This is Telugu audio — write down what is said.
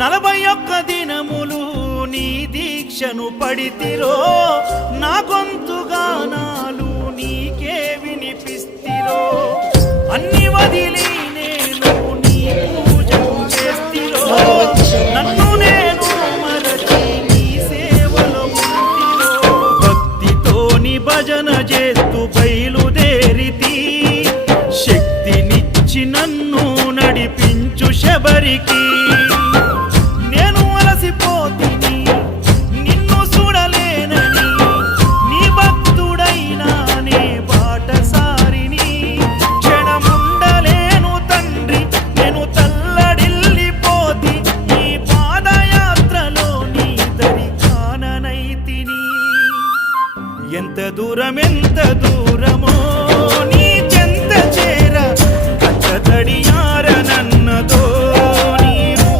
41 దినములు నీ దీక్షను పడితిరో, నా గొంతుగానాలు నీకే వినిపిస్తిరో, అన్ని వదిలి నేను నీ పూజను చేస్తిరో, నన్ను నేను మరచి నీ సేవలో ఉంటిరో. భక్తితోని భజన చేస్తూ బయలుదేరితి, శక్తినిచ్చి నన్ను నడిపించు శబరికి. నేను అలసిపోతిని నిన్ను చూడలేనని, నీ భక్తుడైనా నే బాటసారిని. క్షణముండలేను తండ్రి నేను తల్లడిల్లిపోతి, ఈ పాదయాత్రలో నీ దరి కాననైతిని. ఎంత దూరం